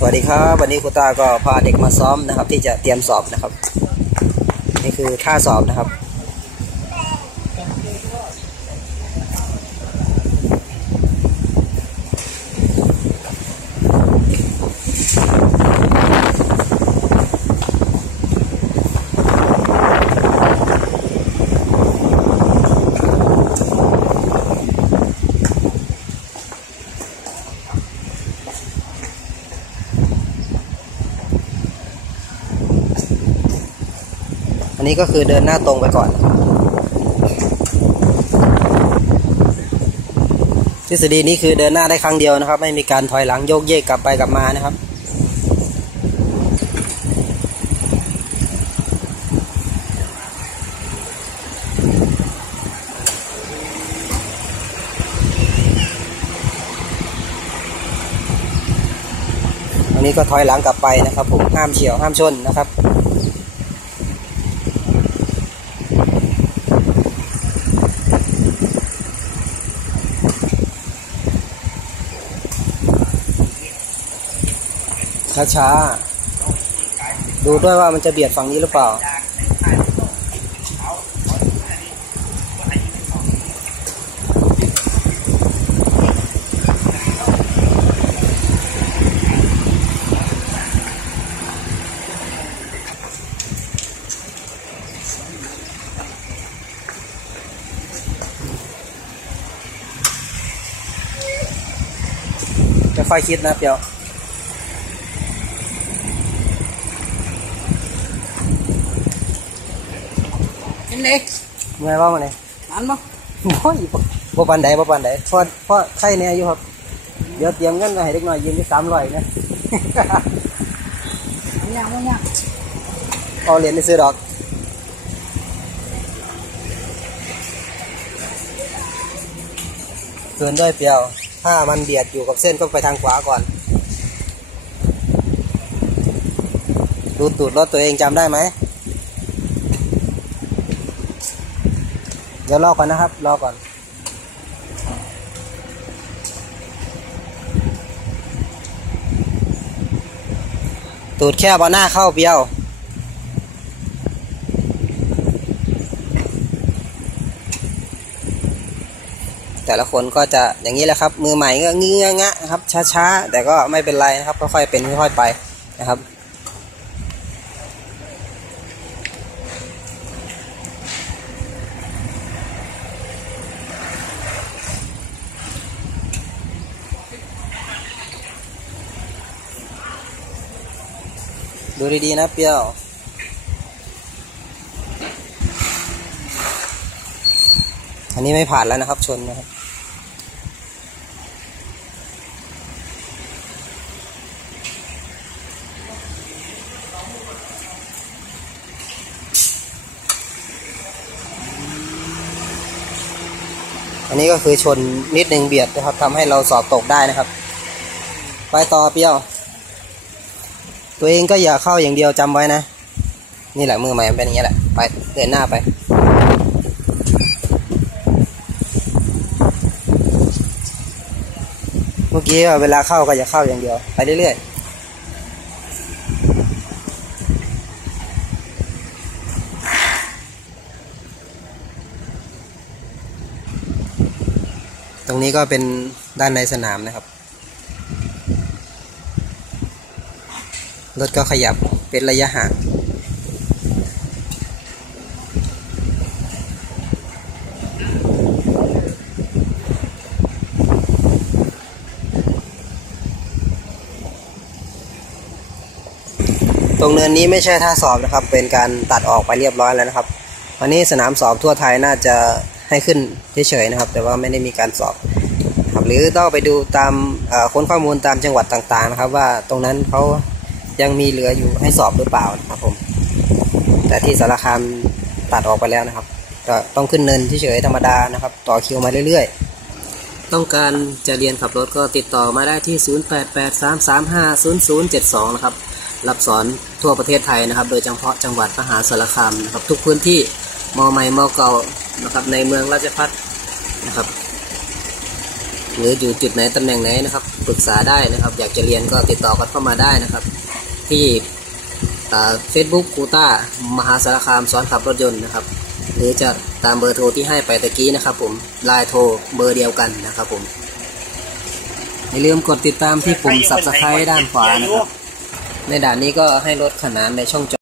สวัสดีครับวันนี้ครูตาก็พาเด็กมาซ้อมนะครับ ที่จะเตรียมสอบนะครับ นี่คือท่าสอบนะครับ นี้ก็คือเดินหน้าตรงไปก่อน ทฤษฎีนี้คือเดินหน้าได้ครั้งเดียวนะครับ ไม่มีการถอยหลังโยกเยกกลับไปกลับมานะครับอันนี้ก็ถอยหลังกลับไปนะครับผมห้ามเฉียวห้ามชนนะครับ ช้าๆ ดูด้วยว่ามันจะเบียดฝั่งนี้หรือเปล่า จะค่อยคิดนะเปียว เห็นเลยเมื่อยว่ามันเลยอันบ่โอ้ยบ่ปานใดบ่ปานใดเพราะเพราะไข่เนี่ยอยู่ครับ เดี๋ยวเตรียมเงินไว้ให้เด็กน้อยยืมที่สามร้อยนะย่างบ่ย่างเอาเหรียญไปซื้อดอกเกินด้วยเปรียว ถ้ามันเบียดอยู่กับเส้นก็ไปทางขวาก่อน ดูตูดรถตัวเองจำได้ไหม เดี๋ยวรอก่อนนะครับ รอก่อน ตูดแค่บอหน้าเข้าเปียว แต่ละคนก็จะอย่างนี้แหละครับ มือใหม่ก็เงื้องะนะครับ ช้าๆ แต่ก็ไม่เป็นไรนะครับ ค่อยๆเป็นค่อยๆไปนะครับ ดูดีๆนะเปรี้ยวอันนี้ไม่ผ่านแล้วนะครับ ชนนะครับอันนี้ก็คือชนนิดนึงเบียดนะครับทำให้เราสอบตกได้นะครับ ไปต่อเปรี้ยว ตัวเองก็อย่าเข้าอย่างเดียวจำไว้นะ นี่แหละมือใหม่เป็นอย่างนี้แหละ ไปเดินหน้าไป เมื่อกี้เวลาเข้าก็อย่าเข้าอย่างเดียว ไปเรื่อยๆตรงนี้ก็เป็นด้านในสนามนะครับ รถก็ขยับเป็นระยะห่างตรงเนินนี้ไม่ใช่ท่าสอบนะครับ เป็นการตัดออกไปเรียบร้อยแล้วนะครับ วันนี้สนามสอบทั่วไทยน่าจะให้ขึ้นเฉยๆนะครับ แต่ว่าไม่ได้มีการสอบครับหรือต้องไปดูตามค้นข้อมูลตามจังหวัดต่างๆนะครับ ว่าตรงนั้นเขา ยังมีเหลืออยู่ให้สอบหรือเปล่านะครับผม แต่ที่สารคามตัดออกไปแล้วนะครับก็ต้องขึ้นเนินเฉยๆธรรมดานะครับ ต่อคิวมาเรื่อยๆ ต้องการจะเรียนขับรถก็ติดต่อมาได้ที่ 0883350072 นะครับ รับสอนทั่วประเทศไทยนะครับ โดยเฉพาะจังหวัดมหาสารคามนะครับ ทุกพื้นที่มอใหม่มอเก่านะครับ ในเมืองราชพัฒนะครับ หรืออยู่จุดไหนตำแหน่งไหนนะครับ ปรึกษาได้นะครับ อยากจะเรียนก็ติดต่อกันเข้ามาได้นะครับ ที่เฟซบุ๊กกูต้ามหาสารคามสอนขับรถยนต์นะครับ หรือจะตามเบอร์โทรที่ให้ไปตะกี้นะครับผมไลน์โทรเบอร์เดียวกันนะครับผมอย่าลืมกดติดตามที่ปุ่ม subscribe ด้านขวานะครับ ในด่านนี้ก็ให้ลดขนานในช่องจอ